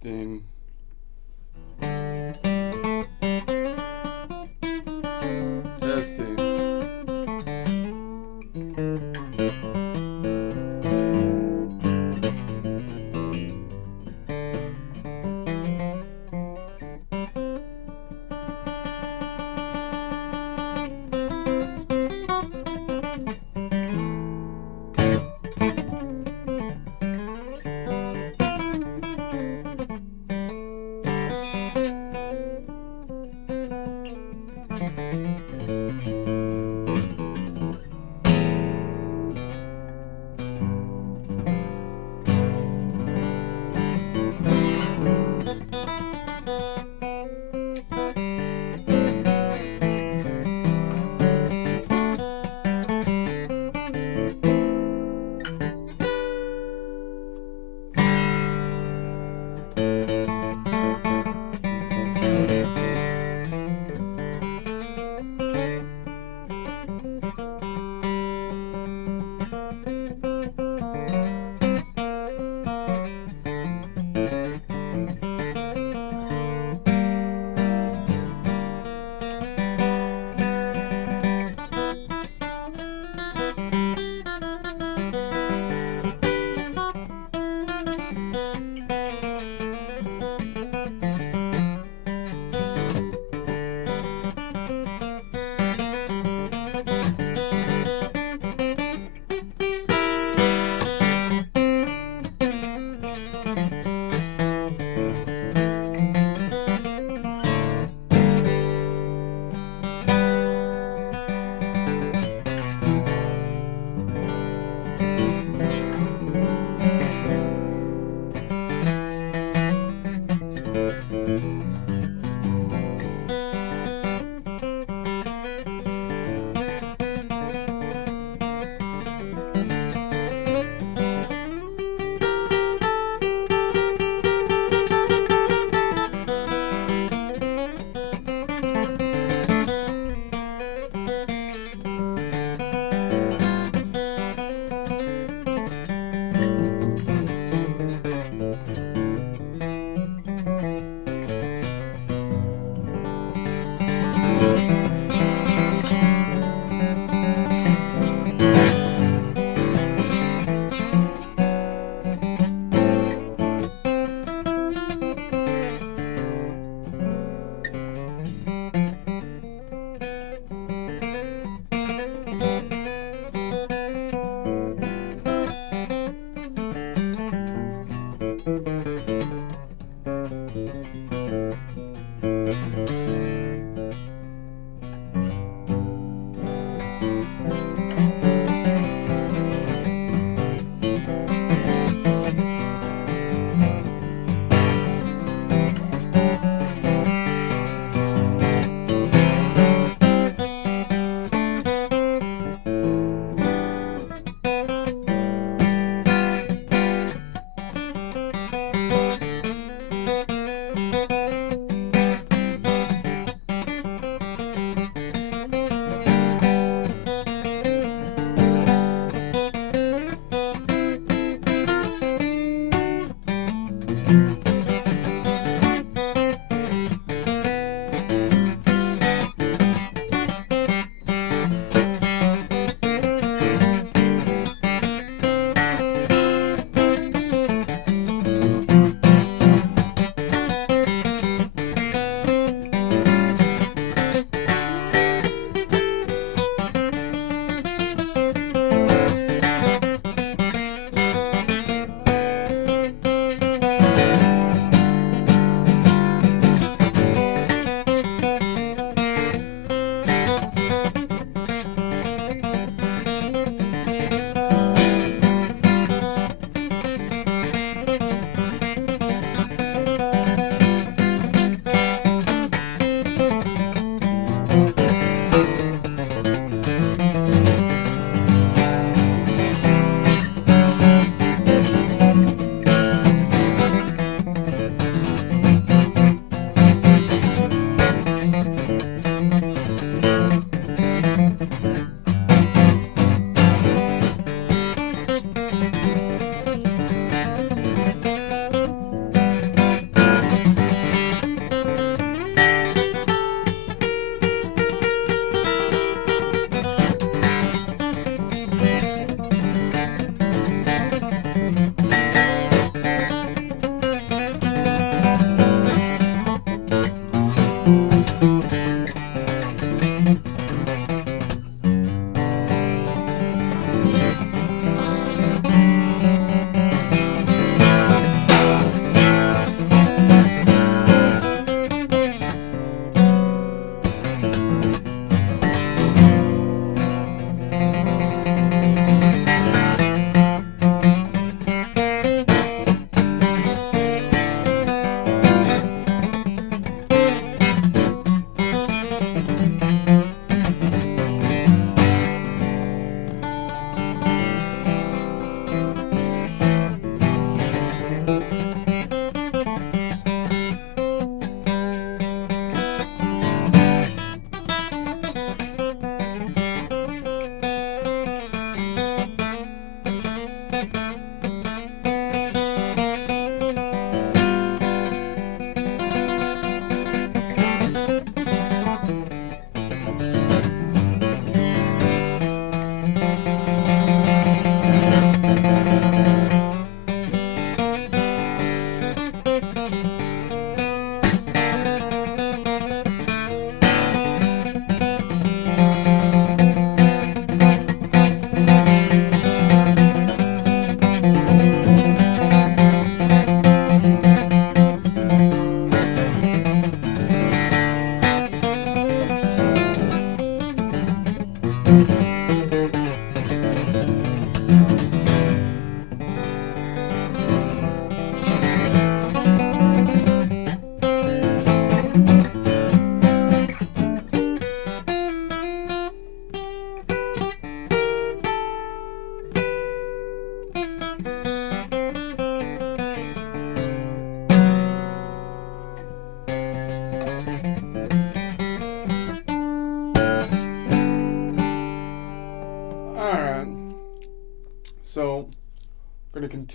Testing. Testing.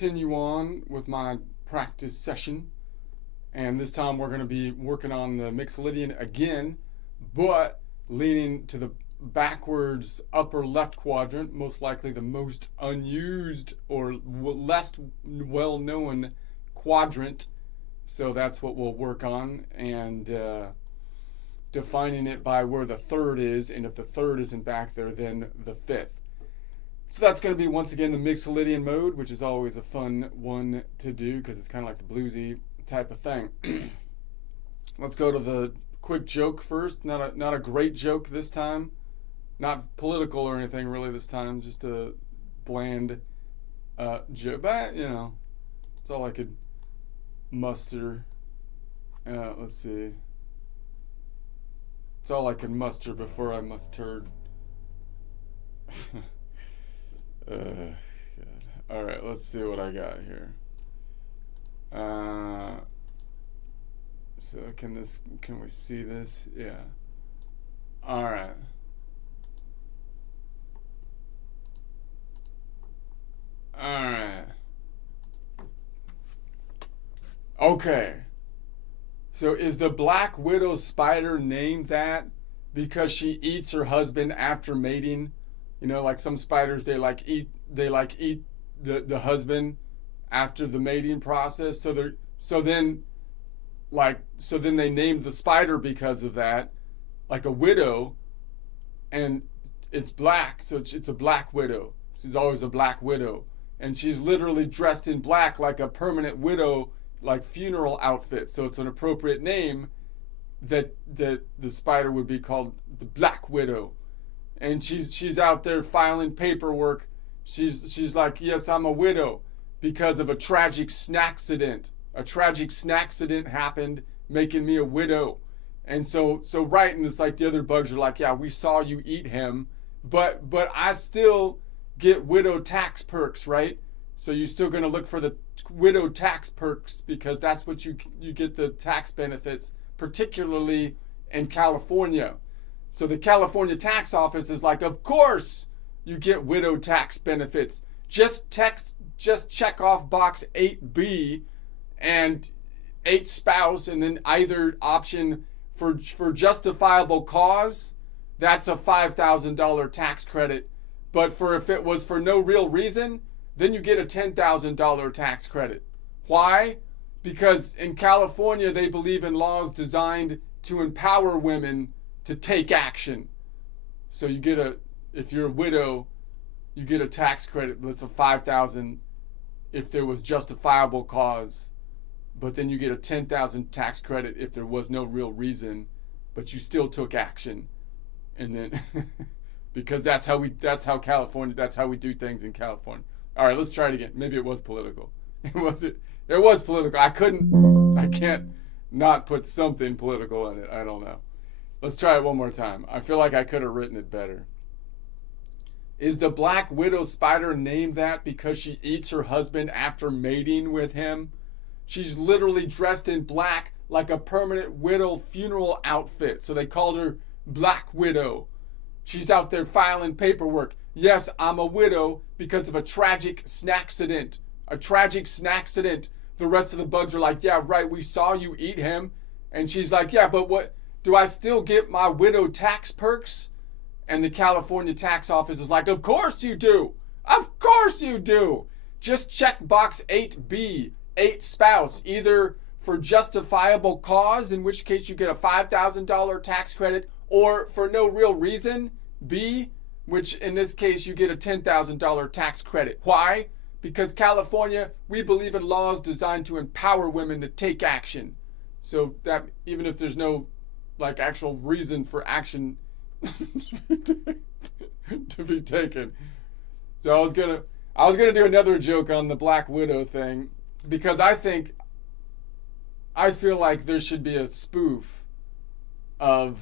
continue on with my practice session. And this time we're going to be working on the Mixolydian again, but leaning to the backwards upper left quadrant, most likely the most unused or less well-known quadrant. So that's what we'll work on, and defining it by where the third is, and if the third isn't back there, then the fifth. So that's going to be, once again, the Mixolydian mode, which is always a fun one to do because it's kind of like the bluesy type of thing. Let's go to the quick joke first. Not a great joke this time. Not political or anything really this time. Just a bland joke. But, you know, it's all I could muster. Let's see. It's all I could muster before I mustered. God. All right, let's see what I got here. So can we see this? Yeah. All right. All right. Okay. So is the Black Widow spider named that because she eats her husband after mating? You know, like some spiders, they eat the husband after the mating process. So then they named the spider because of that, like a widow, and it's black, so it's a black widow. She's always a black widow, and she's literally dressed in black like a permanent widow, like funeral outfit. So it's an appropriate name that the spider would be called the Black Widow. And she's out there filing paperwork. She's like, yes, I'm a widow because of a tragic snackcident. A tragic snackcident happened, making me a widow. And so right, and it's like the other bugs are like, yeah, we saw you eat him, but I still get widow tax perks, right? So you're still going to look for the widow tax perks because that's what you get, the tax benefits, particularly in California. So the California tax office is like, of course you get widow tax benefits. Just check off box 8B and 8 spouse, and then either option for justifiable cause, that's a $5,000 tax credit. But if it was for no real reason, then you get a $10,000 tax credit. Why? Because in California, they believe in laws designed to empower women to take action. So you get if you're a widow, you get a tax credit that's a $5,000 if there was justifiable cause. But then you get a $10,000 tax credit if there was no real reason, but you still took action. And then because that's how we do things in California. All right, let's try it again. Maybe it was political. It was political. I can't not put something political in it. I don't know. Let's try it one more time. I feel like I could have written it better. Is the Black Widow spider named that because she eats her husband after mating with him? She's literally dressed in black like a permanent widow funeral outfit. So they called her Black Widow. She's out there filing paperwork. Yes, I'm a widow because of a tragic snackcident. A tragic snackcident. The rest of the bugs are like, yeah, right, we saw you eat him. And she's like, yeah, but what? Do I still get my widow tax perks? And the California tax office is like, of course you do. Of course you do. Just check box 8B, 8 spouse, either for justifiable cause, in which case you get a $5,000 tax credit, or for no real reason, B, which in this case you get a $10,000 tax credit. Why? Because California, we believe in laws designed to empower women to take action. So that even if there's no like actual reason for action to be taken. So I was gonna do another joke on the Black Widow thing because I feel like there should be a spoof of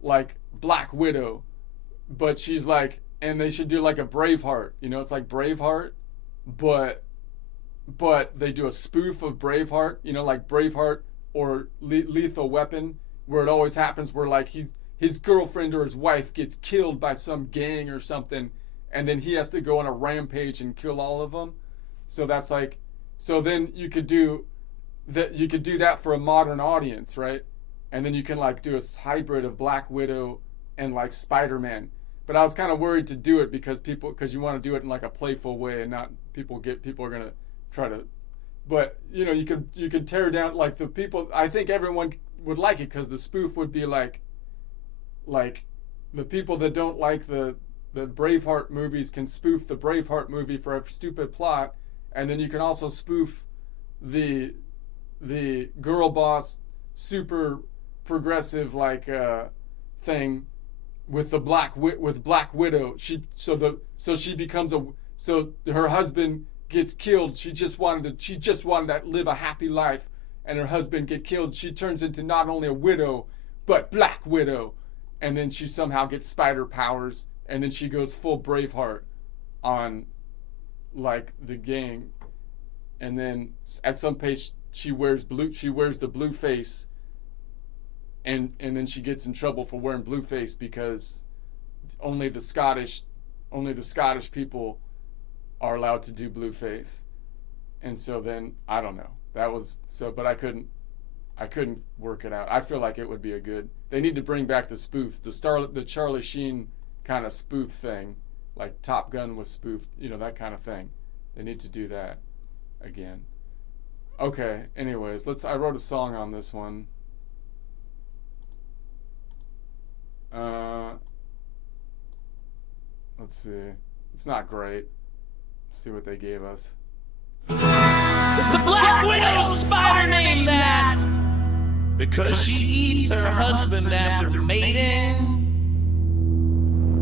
like Black Widow, but she's like, and they should do like a Braveheart, you know, it's like Braveheart, but they do a spoof of Braveheart, you know, like Braveheart or Lethal Weapon, where it always happens where like his girlfriend or his wife gets killed by some gang or something, and then he has to go on a rampage and kill all of them. So that's like, so then you could do that. You could do that for a modern audience, right? And then you can like do a hybrid of Black Widow and like Spider-Man. But I was kind of worried to do it because you want to do it in like a playful way and not people are gonna try to. But you can tear down like the people. I think everyone would like it because the spoof would be like the people that don't like the Braveheart movies can spoof the Braveheart movie for a stupid plot, and then you can also spoof the girl boss super progressive like thing with the Black Widow. She becomes so her husband gets killed. She just wanted to live a happy life, and her husband get killed. She turns into not only a widow but Black Widow, and then she somehow gets spider powers, and then she goes full Braveheart on like the gang, and then at some place she wears the blue face, and then she gets in trouble for wearing blue face because only the Scottish people are allowed to do blue face. And so then I don't know. But I couldn't work it out. I feel like it would be they need to bring back the spoofs, the Charlie Sheen kind of spoof thing, like Top Gun was spoofed, that kind of thing. They need to do that again. Okay, anyways, I wrote a song on this one. Let's see. It's not great. Let's see what they gave us. Is the Black Widow spider named that because she eats her husband after mating?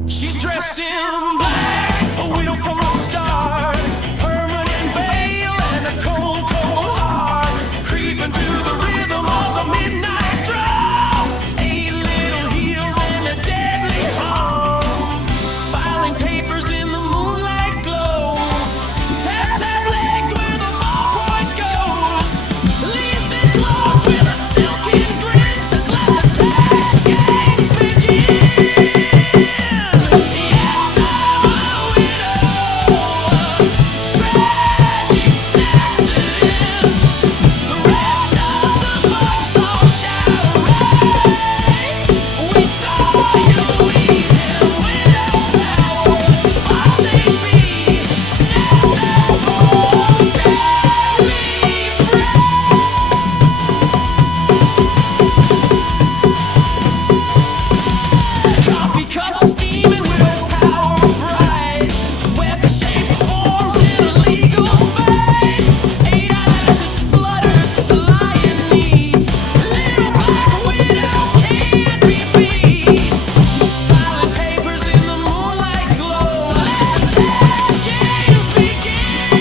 She's dressed in black, a widow from the start, permanent veil and a cold, cold heart, creeping to the rhythm of the midnight drum, 8 little heels and a deadly hum, filing papers in the moonlight glow, tap tap legs where the ballpoint goes, leaves it close with a silken grin, says let the tax games begin. Yes, I'm a widow, tragic accident, the rest of the bugs all shout right. We saw you eating widow power, box AB, step that home, set me free. Coffee cups steaming, widow power bright, web-shaped forms in a legal fight, 8 eyelashes flutter, sly and neat, little Black Widow can't be beat, filing papers in the moonlight glow, let the tax games begin.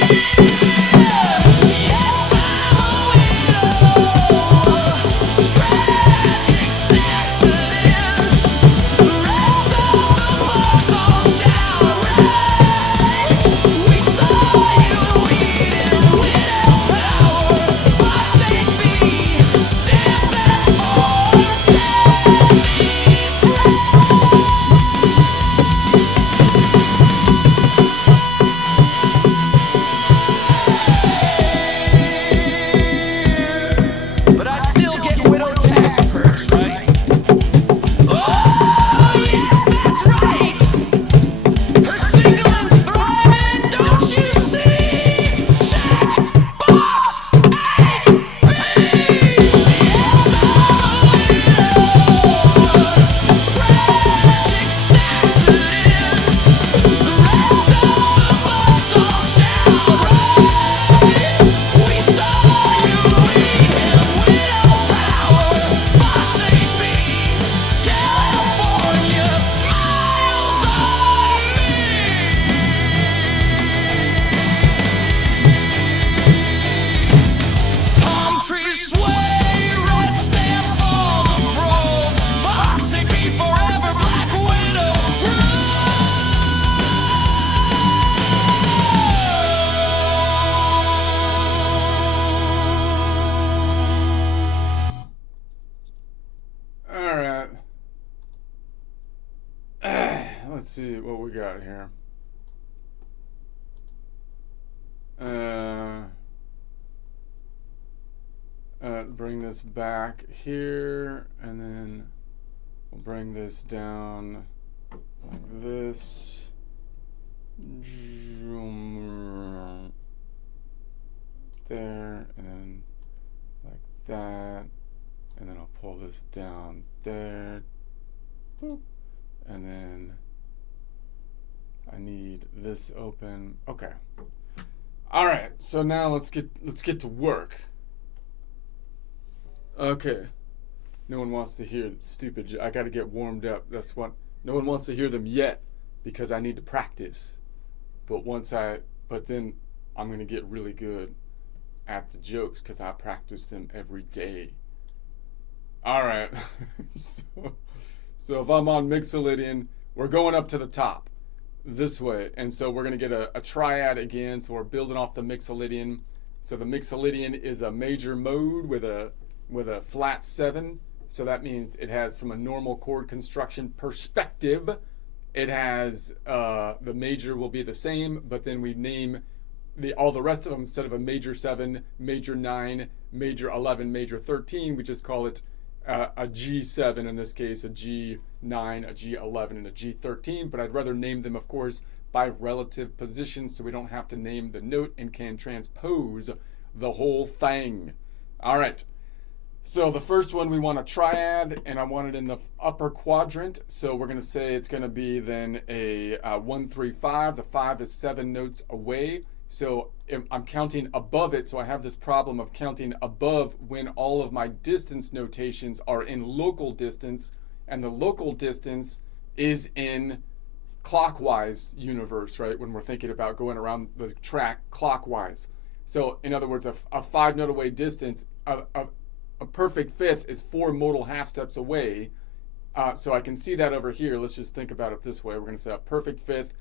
Yes, I'm a widow, tragic accident, the rest of the bugs all shout right. We saw you eating widow power, box AB, stamp that form, set me free. But I still get widow tax perks, right? Oh, yes, that's right. Her single and thriving, don't you see? Check box AB. Yes, I'm a widow, tragic accident, the rest of the bugs all shout right. We saw you eating widow power, box AB, California smiles on me. Palm trees sway, red stamp falls approve, box AB forever, Black Widow All right. Let's see what we got here. Bring this back here, and then we'll bring this down like this. There, and then like that, and then I'll pull this down there. Boop. And then I need this open. Okay. All right. So now let's get to work. Okay. No one wants to hear stupid. I got to get warmed up. That's what. No one wants to hear them yet because I need to practice. But then I'm going to get really good at the jokes because I practice them every day. All right. So if I'm on Mixolydian, we're going up to the top this way. And so we're going to get a triad again. So we're building off the Mixolydian. So the Mixolydian is a major mode with a flat 7. So that means it has, from a normal chord construction perspective, it has the major will be the same, but then we name all the rest of them, instead of a major 7, major 9, major 11, major 13, we just call it a G7 in this case, a G9, a G11, and a G13. But I'd rather name them, of course, by relative position, so we don't have to name the note and can transpose the whole thing. All right. So the first one, we want a triad, and I want it in the upper quadrant. So we're going to say it's going to be then a 1, 3, 5. The 5 is 7 notes away. So I'm counting above it. So I have this problem of counting above when all of my distance notations are in local distance, and the local distance is in clockwise universe, right? When we're thinking about going around the track clockwise. So in other words, a 5 note away distance, a perfect fifth is 4 modal half steps away. So I can see that over here. Let's just think about it this way. We're going to say a perfect fifth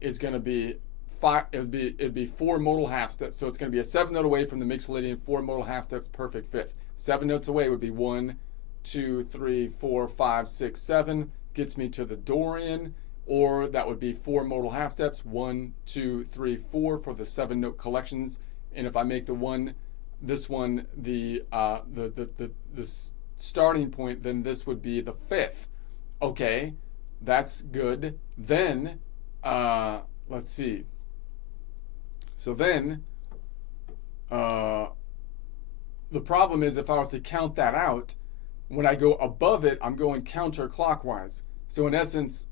is going to be 5. It'd be 4 modal half steps. So it's going to be a 7 note away from the Mixolydian, 4 modal half steps, perfect fifth. 7 notes away would be 1, 2, 3, 4, 5, 6, 7. Gets me to the Dorian, or that would be 4 modal half steps, 1, 2, 3, 4 for the 7 note collections. And if I make this one the starting point, then this would be the fifth. Okay, that's good. Then let's see. So then the problem is, if I was to count that out, when I go above it, I'm going counterclockwise. So in essence,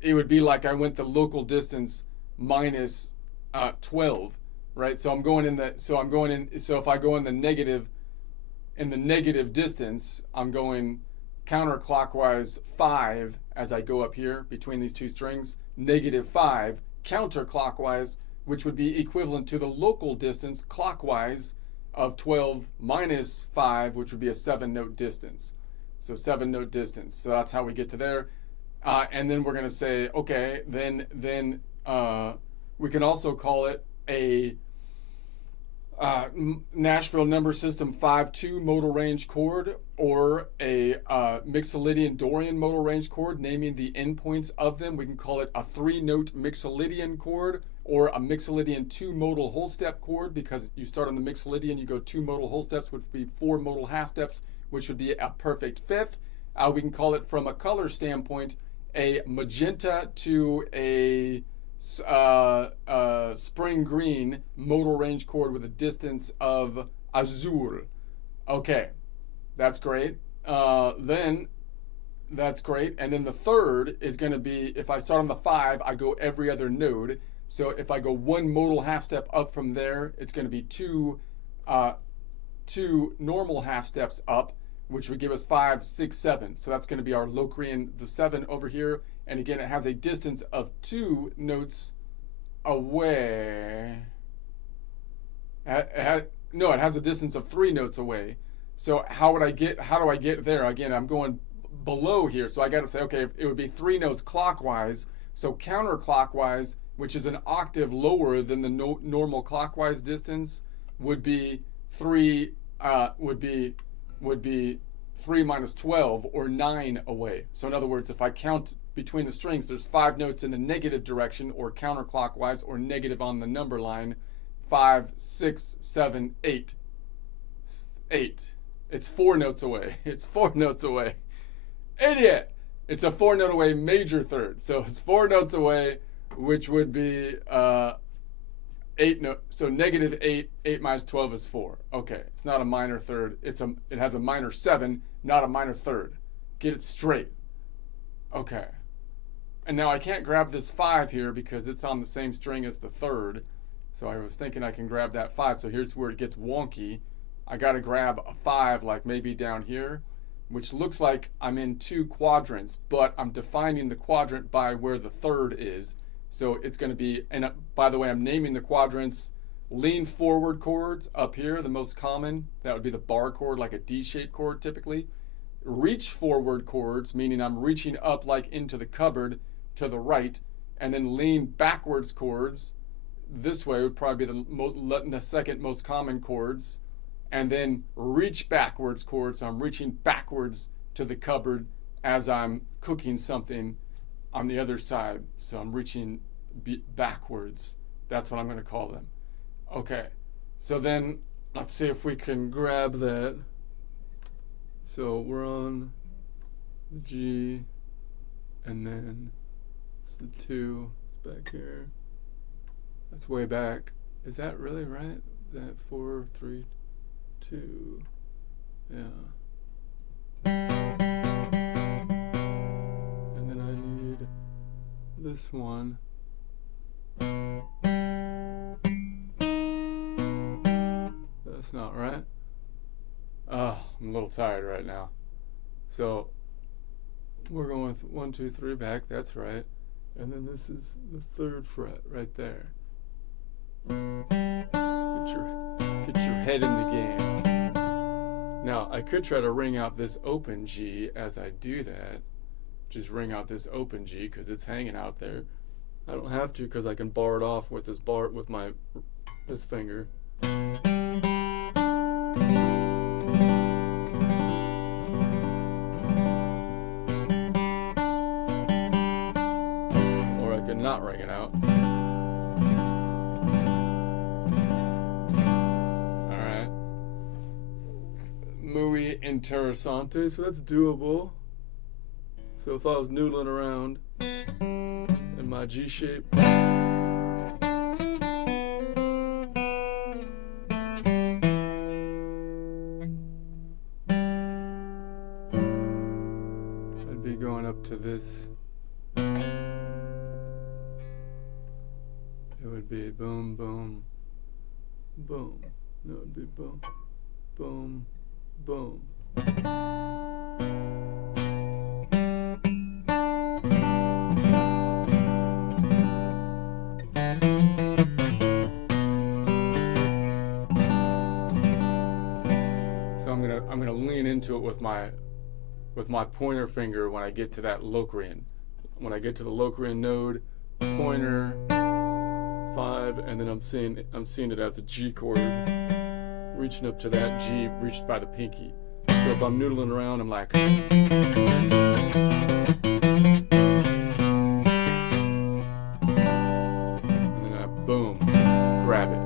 it would be like I went the local distance minus 12. Right, so if I go in the negative distance, I'm going counterclockwise 5 as I go up here between these two strings, -5 counterclockwise, which would be equivalent to the local distance clockwise of 12 minus 5, which would be a 7 note distance. So 7 note distance. So that's how we get to there. And then we're going to say, okay, then we can also call it a Nashville number system 5-2 modal range chord, or a Mixolydian Dorian modal range chord, naming the endpoints of them. We can call it a 3-note Mixolydian chord, or a Mixolydian 2 modal whole step chord, because you start on the Mixolydian, you go 2 modal whole steps, which would be 4 modal half steps, which would be a perfect fifth. We can call it, from a color standpoint, a magenta to a spring green modal range chord with a distance of azur. Okay, that's great. Then that's great. And then the third is going to be, if I start on the 5, I go every other node. So if I go 1 modal half step up from there, it's going to be 2 normal half steps up, which would give us 5, 6, 7. So that's going to be our Locrian, the 7 over here. And again, it has a distance of 2 notes away. It has a distance of 3 notes away. So how do I get there? Again, I'm going below here. So I got to say, okay, it would be 3 notes clockwise. So counterclockwise, which is an octave lower than the normal clockwise distance, would be 3 minus 12, or 9 away. So in other words, if I count between the strings, there's 5 notes in the negative direction, or counterclockwise, or negative on the number line. 5, 6, 7, 8. 8. It's 4 notes away. It's 4 notes away. Idiot! It's a 4 note away major third. So it's 4 notes away, which would be 8 note. So negative 8. 8 minus 12 is 4. Okay, it's not a minor third. It has a minor 7, not a minor third. Get it straight. Okay. And now I can't grab this 5 here because it's on the same string as the third. So I was thinking I can grab that 5. So here's where it gets wonky. I got to grab a 5 like maybe down here, which looks like I'm in 2 quadrants, but I'm defining the quadrant by where the third is. So it's going to be, and by the way, I'm naming the quadrants lean forward chords up here, the most common. That would be the bar chord, like a D-shaped chord typically. Reach forward chords, meaning I'm reaching up like into the cupboard to the right, and then lean backwards chords. This way would probably be the second most common chords. And then reach backwards chords, so I'm reaching backwards to the cupboard as I'm cooking something on the other side. So I'm reaching backwards. That's what I'm going to call them. Okay, so then let's see if we can grab that. So we're on the G, and then it's the 2 back here. That's way back. Is that really right? That 4, 3, 2, yeah. And then I need this one. That's not right. Oh, I'm a little tired right now. So we're going with 1, 2, 3 back. That's right. And then this is the 3rd fret right there. Get your head in the game. Now, I could try to ring out this open G as I do that. Just ring out this open G because it's hanging out there. I don't have to because I can bar it off with this this finger. Or I could not ring it out. Muy interesante, so that's doable. So if I was noodling around in my G shape, I'd be going up to this. It would be boom, boom, boom. No, it would be boom, boom, boom. So I'm gonna lean into it with my pointer finger when I get to that Locrian. When I get to the Locrian node, pointer 5, and then I'm seeing it as a G chord. Reaching up to that G reached by the pinky. So if I'm noodling around, I'm like, and then I boom, grab it.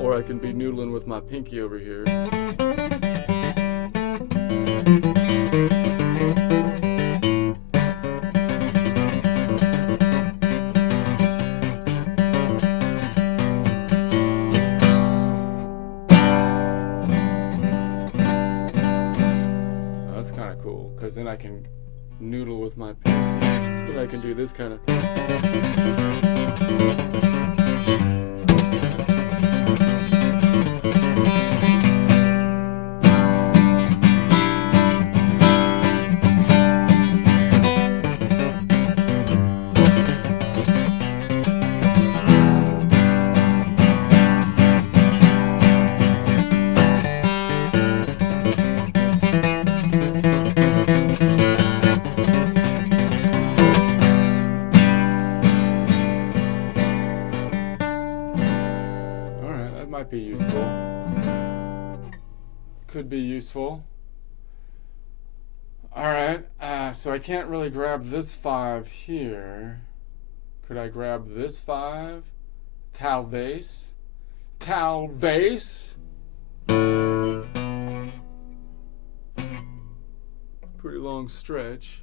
Or I can be noodling with my pinky over here. Because then I can noodle with my pen. Then I can do this kind of. Be useful. Could be useful. Alright, so I can't really grab this 5 here. Could I grab this 5? Talvez. Talvez. Pretty long stretch.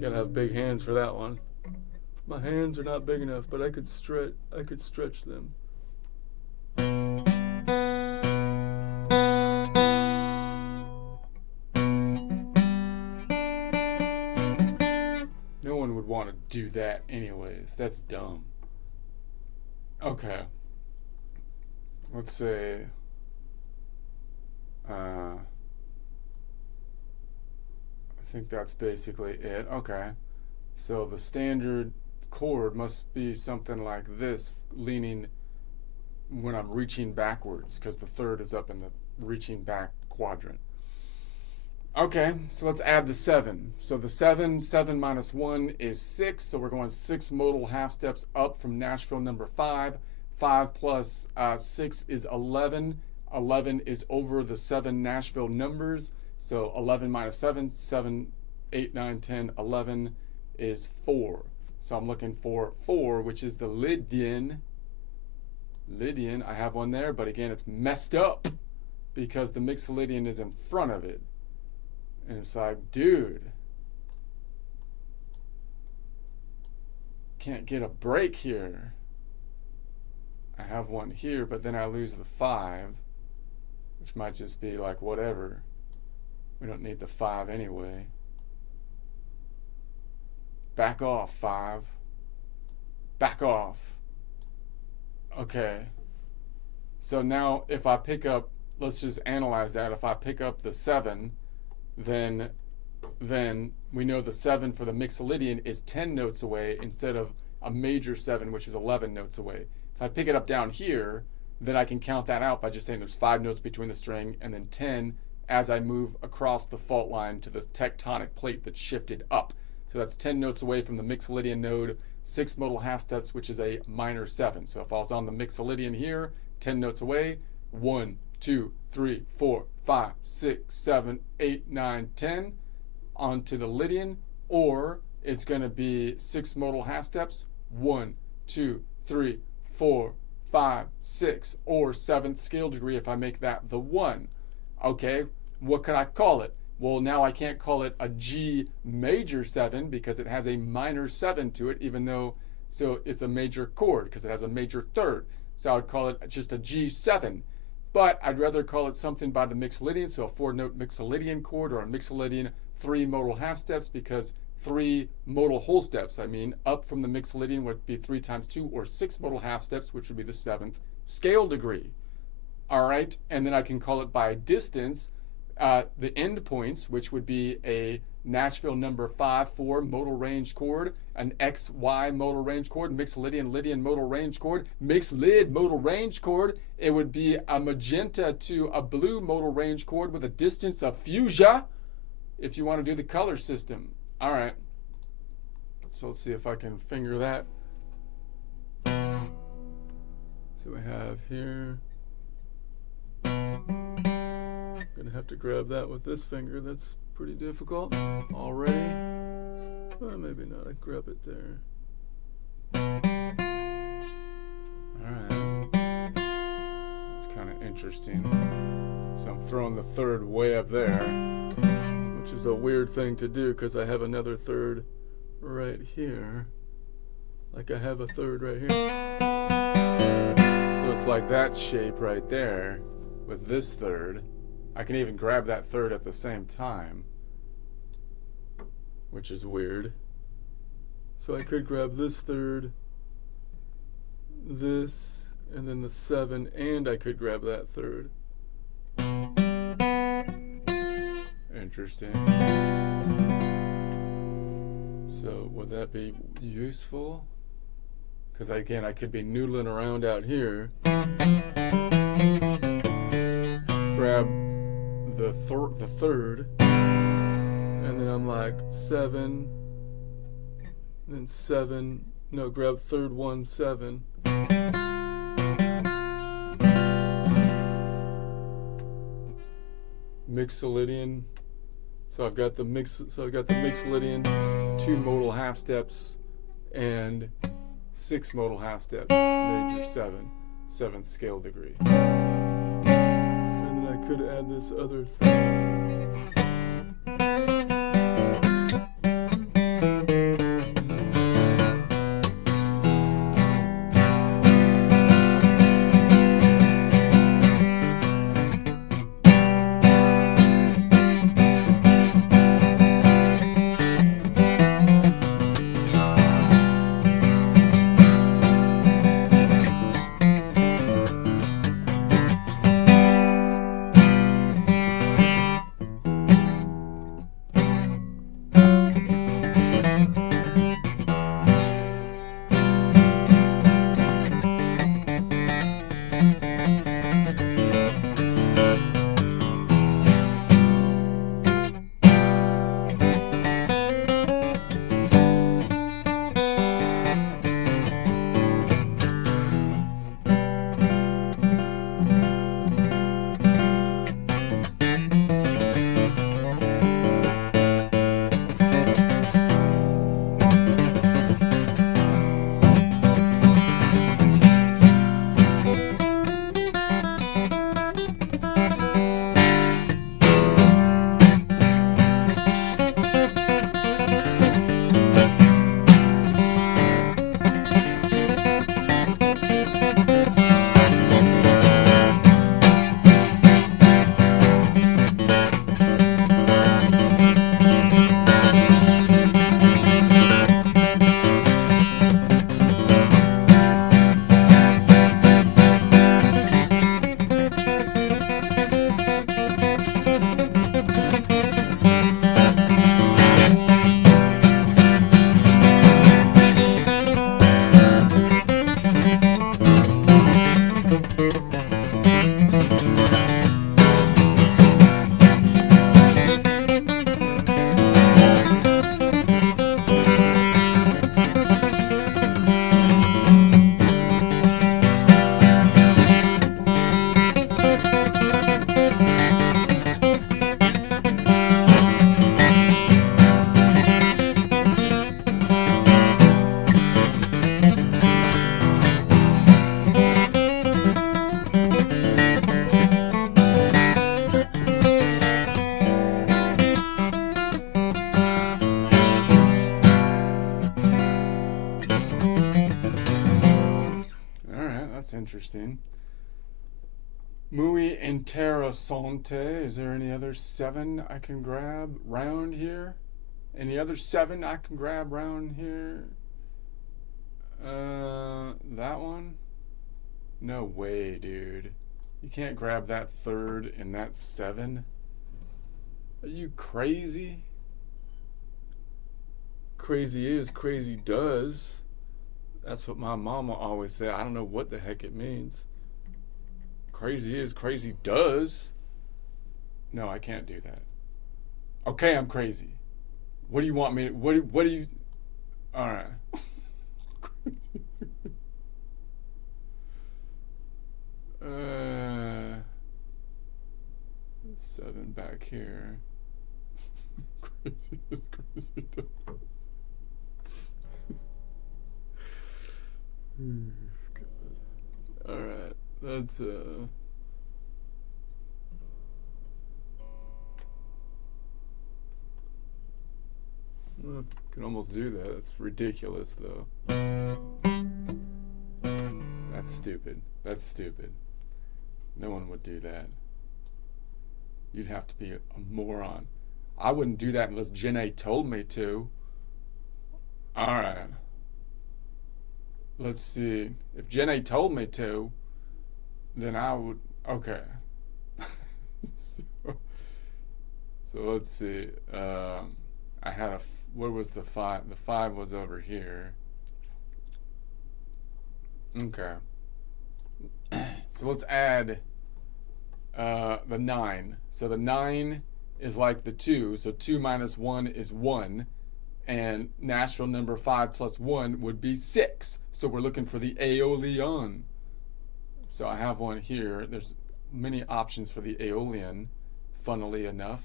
Gotta have big hands for that one. My hands are not big enough, but I could stretch them. No one would want to do that anyways. That's dumb. Okay. Let's say I think that's basically it. Okay. So the standard chord must be something like this, leaning when I'm reaching backwards, because the third is up in the reaching back quadrant. Okay, so let's add the 7. So the 7 minus 1 is 6, so we're going 6 modal half steps up from Nashville number 5. 5 plus 6 is 11. 11 is over the 7 Nashville numbers, so 11 minus 7, 7, 8, 9, 10, 11 is 4. So I'm looking for 4, which is the Lydian. Lydian, I have one there, but again, it's messed up because the Mixolydian is in front of it. And it's like, dude, can't get a break here. I have one here, but then I lose the 5, which might just be like, whatever. We don't need the 5 anyway. Back off, 5. Back off. Okay. So now if I pick up, let's just analyze that. If I pick up the 7, then we know the 7 for the Mixolydian is 10 notes away instead of a major 7, which is 11 notes away. If I pick it up down here, then I can count that out by just saying there's 5 notes between the string and then 10 as I move across the fault line to the tectonic plate that's shifted up. So that's 10 notes away from the Mixolydian node, 6 modal half steps, which is a minor 7. So if I was on the Mixolydian here, 10 notes away, 1, 2, 3, 4, 5, 6, 7, 8, 9, 10 onto the Lydian, or it's going to be 6 modal half steps, 1, 2, 3, 4, 5, 6, or 7th scale degree if I make that the 1. Okay, what can I call it? Well, now I can't call it a G major 7 because it has a minor 7 to it, even though, so it's a major chord because it has a major third. So I would call it just a G7. But I'd rather call it something by the Mixolydian, so a 4-note Mixolydian chord or a Mixolydian 3 modal half steps, because 3 modal whole steps, up from the Mixolydian would be 3 times 2 or 6 modal half steps, which would be the 7th scale degree. All right, and then I can call it by distance, the end points, which would be a Nashville number 5-4 modal range chord, an XY modal range chord, Mixolydian Lydian modal range chord, Mixlyd modal range chord. It would be a magenta to a blue modal range chord with a distance of fuchsia, if you want to do the color system. All right. So let's see if I can finger that. So we have here. Gonna have to grab that with this finger. That's pretty difficult already. Well, maybe not. I grab it there. Alright. That's kind of interesting. So I'm throwing the 3rd way up there, which is a weird thing to do because I have another 3rd right here. Like I have a 3rd right here. So it's like that shape right there with this 3rd. I can even grab that 3rd at the same time, which is weird. So I could grab this 3rd, this, and then the 7, and I could grab that 3rd. Interesting. So would that be useful? Because again, I could be noodling around out here, grab the 3rd, and then I'm like 7, then 7, no, grab 3rd 1, 7, Mixolydian. So I've got the Mixolydian, 2 modal half steps, and 6 modal half steps, major 7, 7th scale degree. And then I could add this other thing. Interesting. Muy interesante. Is there any other 7 I can grab round here? Any other 7 I can grab round here? That one? No way, dude. You can't grab that 3rd and that 7? Are you crazy? Crazy is, crazy does. That's what my mama always said. I don't know what the heck it means. Crazy is, crazy does. No, I can't do that. Okay, I'm crazy. What do you want me to, what do you, all right. 7 back here. Crazy is, crazy does. God. All right, that's can almost do that. That's ridiculous, though. That's stupid. That's stupid. No one would do that. You'd have to be a moron. I wouldn't do that unless Jenna told me to. All right. Let's see. If Jenna told me to, then I would. Okay. so let's see. I had a. Where was the 5? The 5 was over here. Okay. So let's add the 9. So the 9 is like the 2. So 2 minus 1 is 1. And natural number 5 plus 1 would be 6. So we're looking for the Aeolian. So I have one here. There's many options for the Aeolian. funnily enough.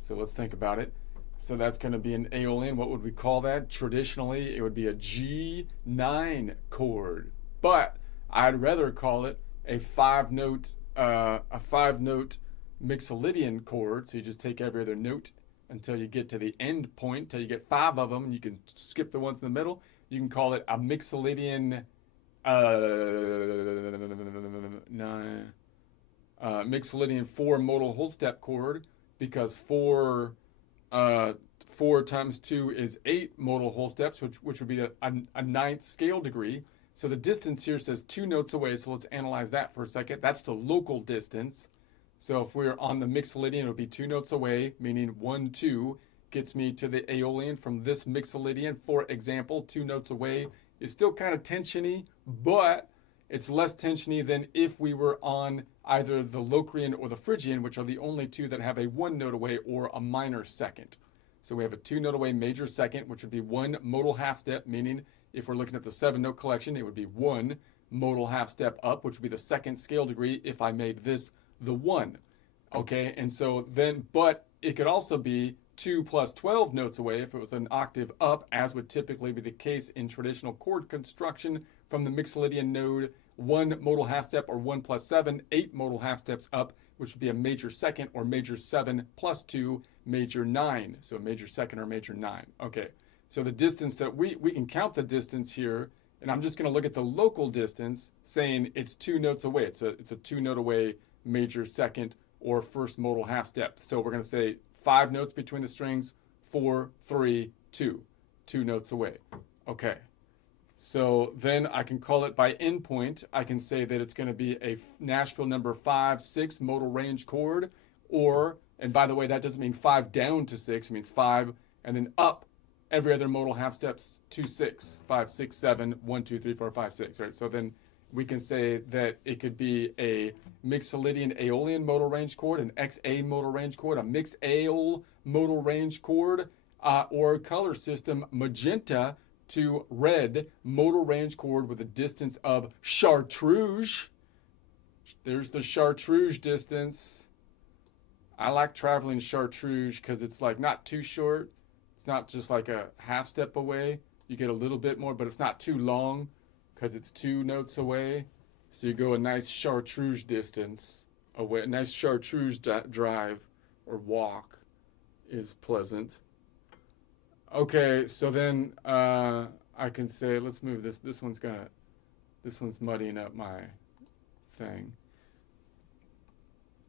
So let's think about it. So that's going to be an Aeolian. What would we call that? Traditionally, it would be a G9 chord. But I'd rather call it a five-note Mixolydian chord. So you just take every other note until you get to the end point, till you get 5 of them, and you can skip the ones in the middle. You can call it a Mixolydian Mixolydian 4 modal whole step chord, because 4 times 2 is 8 modal whole steps, which would be a ninth scale degree. So the distance here says 2 notes away, so let's analyze that for a second. That's the local distance. So if we're on the Mixolydian, it would be 2 notes away, meaning 1, 2 gets me to the Aeolian from this Mixolydian. For example, 2 notes away is still kind of tensiony, but it's less tensiony than if we were on either the Locrian or the Phrygian, which are the only 2 that have a 1 note away or a minor second. So we have a 2 note away major second, which would be 1 modal half step, meaning if we're looking at the 7-note collection, it would be 1 modal half step up, which would be the second scale degree if I made this the 1. Okay, and so then, but it could also be 2 plus 12 notes away if it was an octave up, as would typically be the case in traditional chord construction from the Mixolydian node. 1 modal half step, or 1 plus 7, 8 modal half steps up, which would be a major second, or major 7 plus 2, major 9. So major second or major 9. Okay, so the distance that we can count the distance here, and I'm just going to look at the local distance, saying it's 2 notes away. It's a 2 note away major second or first modal half step. So we're going to say 5 notes between the strings, 4, 3, 2. 2 notes away. Okay. So then I can call it by endpoint. I can say that it's going to be a Nashville number 5, 6 modal range chord, or, and by the way, that doesn't mean 5 down to 6. It means 5 and then up every other modal half steps to 6. 5, 6, 7, 1, 2, 3, 4, 5, 6. Right? So then we can say that it could be a Mixolydian Aeolian modal range chord, an XA modal range chord, a mixed Aeol modal range chord, or color system magenta to red modal range chord with a distance of chartreuse. There's the chartreuse distance. I like traveling chartreuse because it's like not too short. It's not just like a half step away. You get a little bit more, but it's not too long because it's 2 notes away. So you go a nice chartreuse distance away. A nice chartreuse drive or walk is pleasant. Okay, so then I can say, let's move this. This one's muddying up my thing.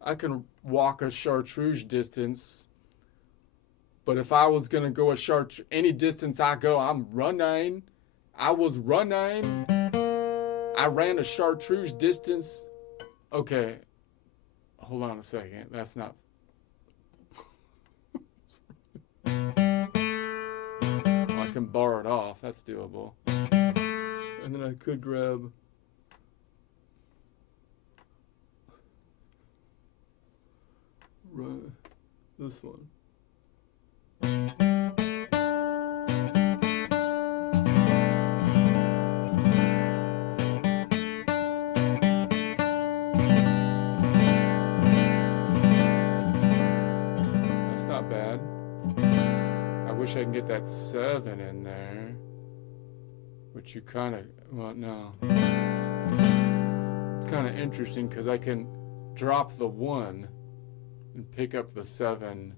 I can walk a chartreuse distance, but if I was gonna go any distance I go, I'm running. I was running. I ran a chartreuse distance. Okay, hold on a second. That's not. I can bar it off. That's doable. And then I could grab. This one. That's not bad. I wish I can get that 7 in there. Which you kind of, well, no. It's kind of interesting because I can drop the 1 and pick up the 7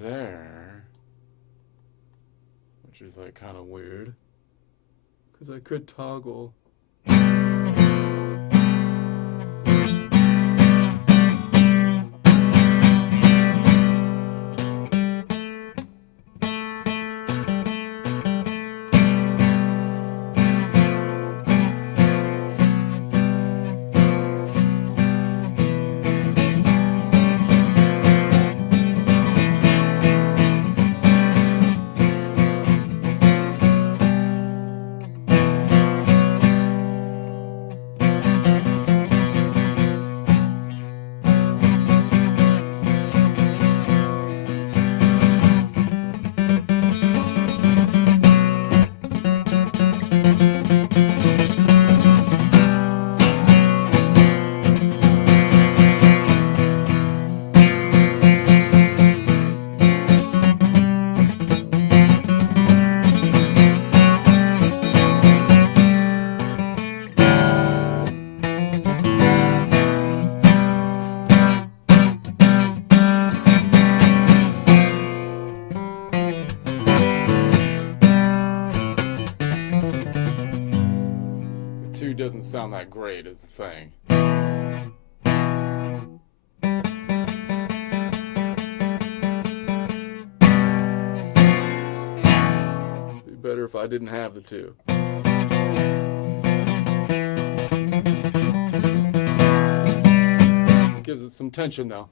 there, which is like kind of weird because I could toggle. 2 doesn't sound that great is the thing. It'd be better if I didn't have the 2. It gives it some tension though.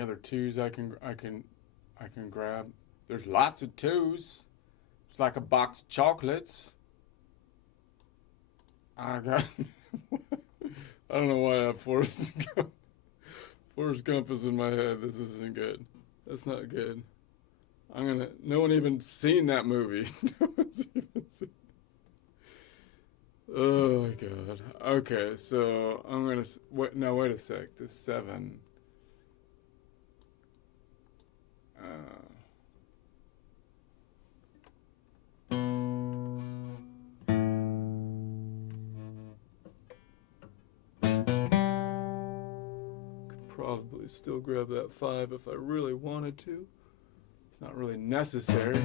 Other 2s I can grab. There's lots of 2s. It's like a box of chocolates. I got. I don't know why I have Forrest Gump. Forrest Gump is in my head. This isn't good. That's not good. No one even seen that movie. No one's even seen. Oh my god. Okay, so I'm gonna wait. No, wait a sec. This 7. Could probably still grab that 5 if I really wanted to. It's not really necessary.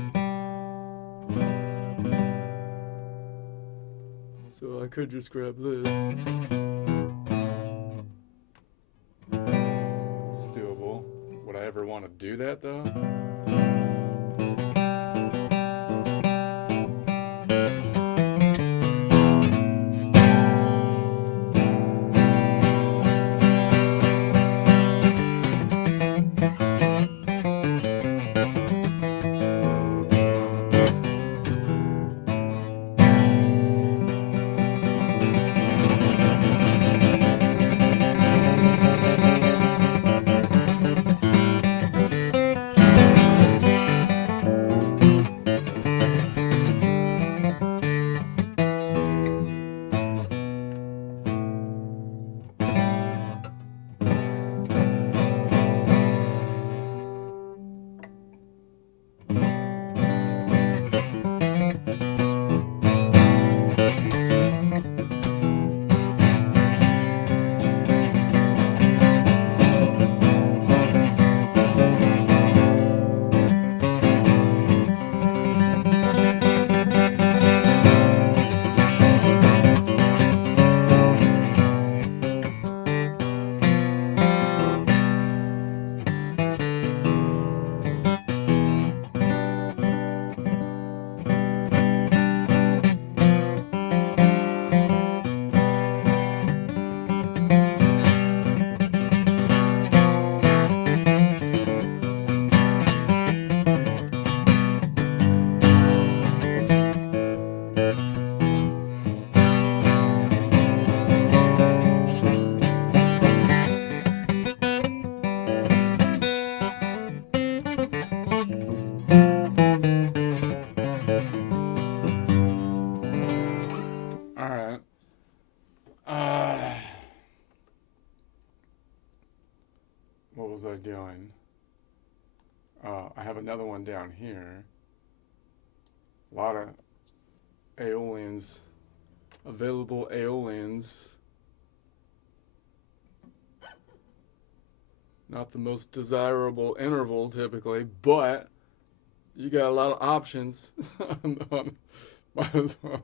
So I could just grab this. It's doable. Would I ever want to do that though? What was I doing? I have another one down here. A lot of Aeolians, available Aeolians. Not the most desirable interval typically, but you got a lot of options. Might as well.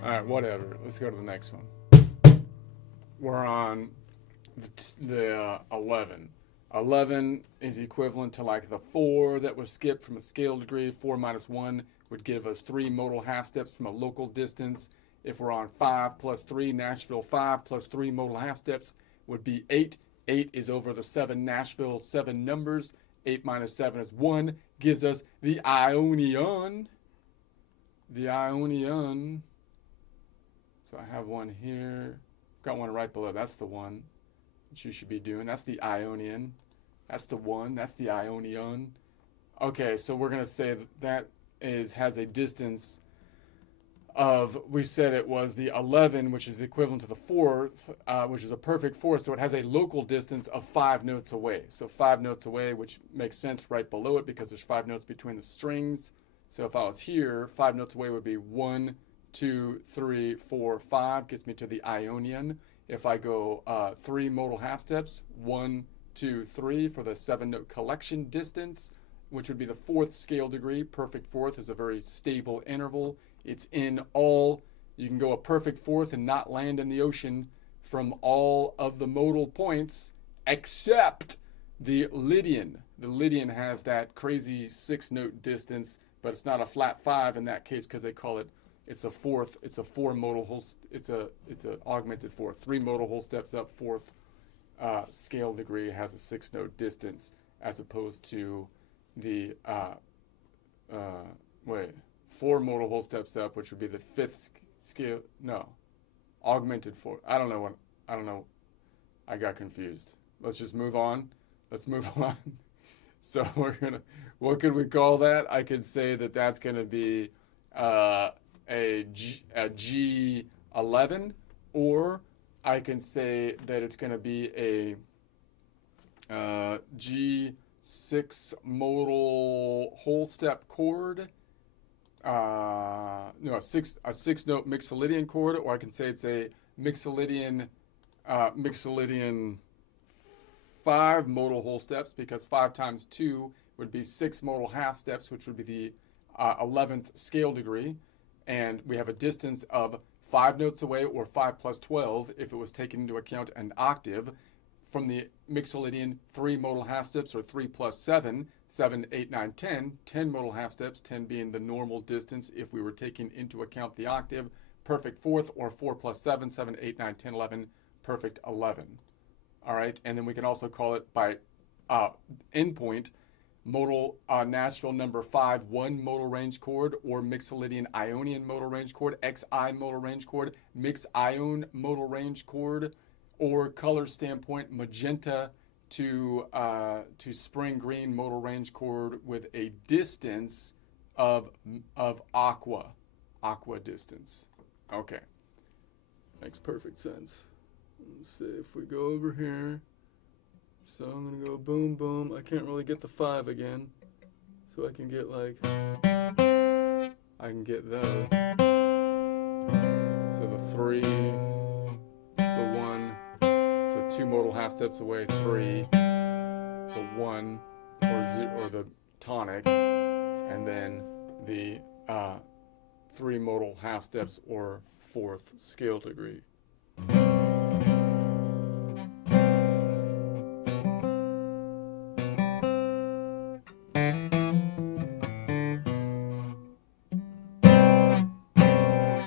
Alright, whatever. Let's go to the next one. We're on the 11. 11 is equivalent to like the 4 that was skipped from a scale degree. 4 minus 1 would give us 3 modal half steps from a local distance. If we're on 5 plus 3, Nashville 5 plus 3 modal half steps would be 8. 8 is over the 7 Nashville 7 numbers. 8 minus 7 is 1. Gives us the Ionian. The Ionian. So I have one here. Got one right below. That's the one that you should be doing. That's the Ionian. That's the one. That's the Ionian. Okay, so we're going to say that has a distance of, we said it was the 11, which is equivalent to the fourth, which is a perfect fourth. So it has a local distance of 5 notes away. So 5 notes away, which makes sense right below it because there's 5 notes between the strings. So if I was here, 5 notes away would be 1, 2, 3, 4, 5, gets me to the Ionian. If I go 3 modal half steps, 1, 2, 3 for the 7-note collection distance, which would be the 4th scale degree. Perfect fourth is a very stable interval. It's in all, you can go a perfect fourth and not land in the ocean from all of the modal points except the Lydian. The Lydian has that crazy 6-note distance, but it's not a flat 5 in that case because they call it, it's a 4 modal whole, it's a augmented fourth. 3 modal whole steps up, 4th scale degree has a 6-note distance as opposed to the 4 modal whole steps up, which would be the 5th scale. No, augmented fourth. I don't know. I got confused. Let's just move on. Let's move on. So what could we call that? I could say that that's gonna be a G11, or I can say that it's gonna be a G6 modal whole step chord. No, a 6-note Mixolydian chord, or I can say it's a Mixolydian 5 modal whole steps, because 5 times 2 would be 6 modal half steps, which would be the 11th scale degree, and we have a distance of 5 notes away, or 5 plus 12 if it was taken into account an octave, from the Mixolydian 3 modal half steps, or 3 plus 7, 7, 8, 9, 10, 10 modal half steps, 10 being the normal distance if we were taking into account the octave, perfect fourth, or 4 plus 7, 7, 8, 9, 10, 11, perfect 11. All right, and then we can also call it by endpoint, modal Nashville number 5, 1 modal range chord, or Mixolydian Ionian modal range chord, XI modal range chord, Mix Ion modal range chord, or color standpoint, magenta to spring green modal range chord with a distance of aqua distance. Okay, makes perfect sense. Let's see if we go over here. So I'm gonna go boom boom. I can't really get the 5 again, so I can get like, I can get those. So the 3, the 1. So 2 modal half steps away, 3, the 1, or the tonic, and then the 3 modal half steps, or 4th scale degree.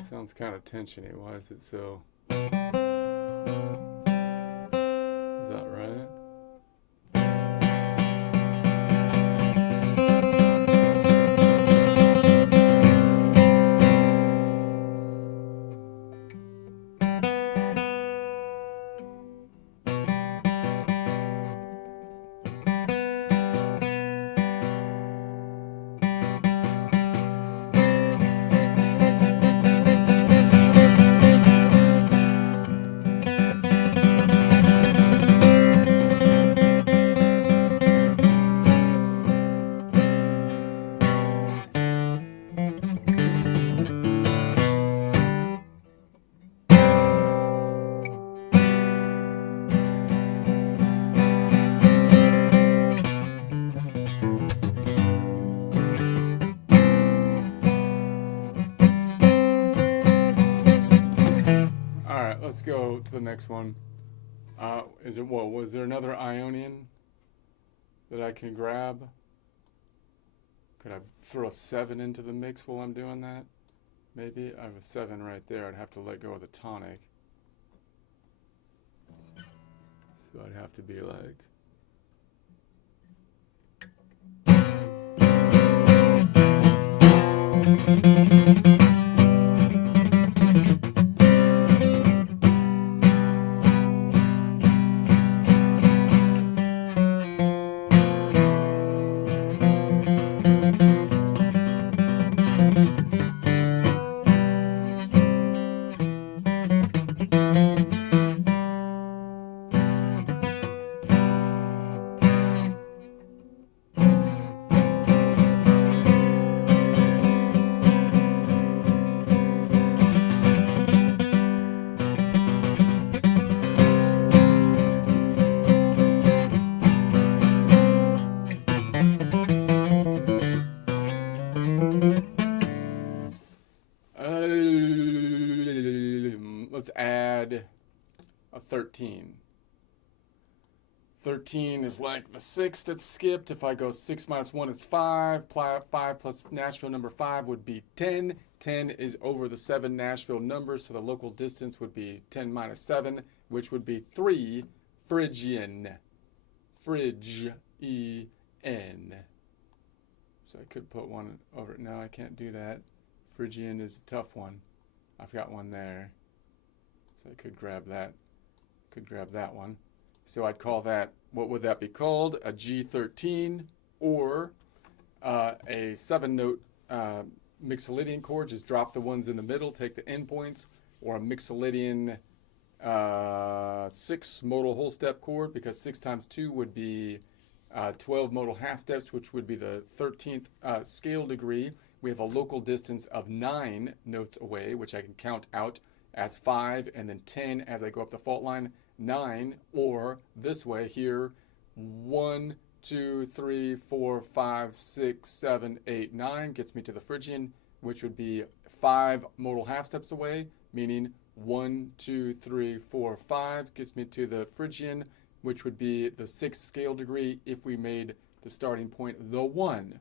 Sounds kind of tensiony. Why is it so? Is that right? Let's go to the next one. Was there another Ionian that I can grab? Could I throw a 7 into the mix while I'm doing that? Maybe I have a 7 right there. I'd have to let go of the tonic. So I'd have to be like. Let's add a 13. 13 is like the 6 that's skipped. If I go 6 minus 1, it's 5. 5 plus Nashville number 5 would be 10. 10 is over the 7 Nashville numbers, so the local distance would be 10 minus 7, which would be 3 Phrygian. Phrygian. So I could put one over. No, I can't do that. Phrygian is a tough one. I've got one there. So I could grab that. Could grab that one. So I'd call that, what would that be called? A G13 or a 7-note Mixolydian chord. Just drop the ones in the middle, take the endpoints, or a Mixolydian 6 modal whole step chord, because 6 times 2 would be 12 modal half steps, which would be the 13th scale degree. We have a local distance of 9 notes away, which I can count out as 5 and then 10 as I go up the fault line. 9, or this way here, 1, 2, 3, 4, 5, 6, 7, 8, 9 gets me to the Phrygian, which would be 5 modal half steps away, meaning 1, 2, 3, 4, 5 gets me to the Phrygian, which would be the 6th scale degree if we made the starting point the 1.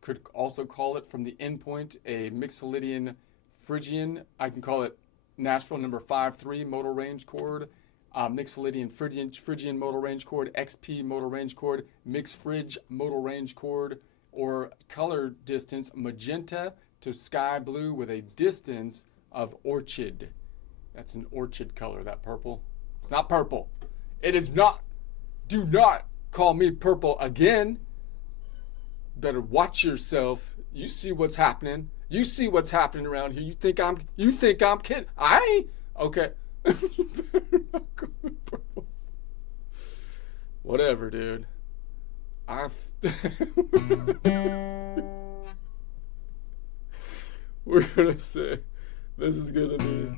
Could also call it from the end point a Mixolydian Phrygian. I can call it Nashville number 5-3 modal range chord, Mixolydian Phrygian modal range chord, XP modal range chord, Mix Phryg modal range chord, or color distance magenta to sky blue with a distance of orchid. That's an orchid color, that purple. It's not purple. It is not. Do not call me purple again. Better watch yourself. You see what's happening. You see what's happening around here. You think I'm kidding? I ain't. Okay. Whatever, dude. We're gonna say this is gonna be.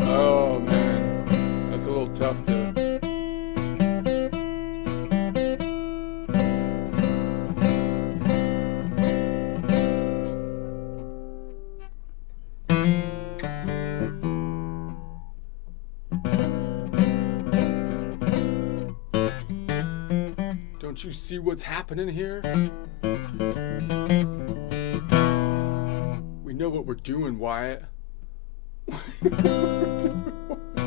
Oh man, that's a little tough to. Don't you see what's happening here? We know what we're doing, Wyatt. We know what we're doing, Wyatt.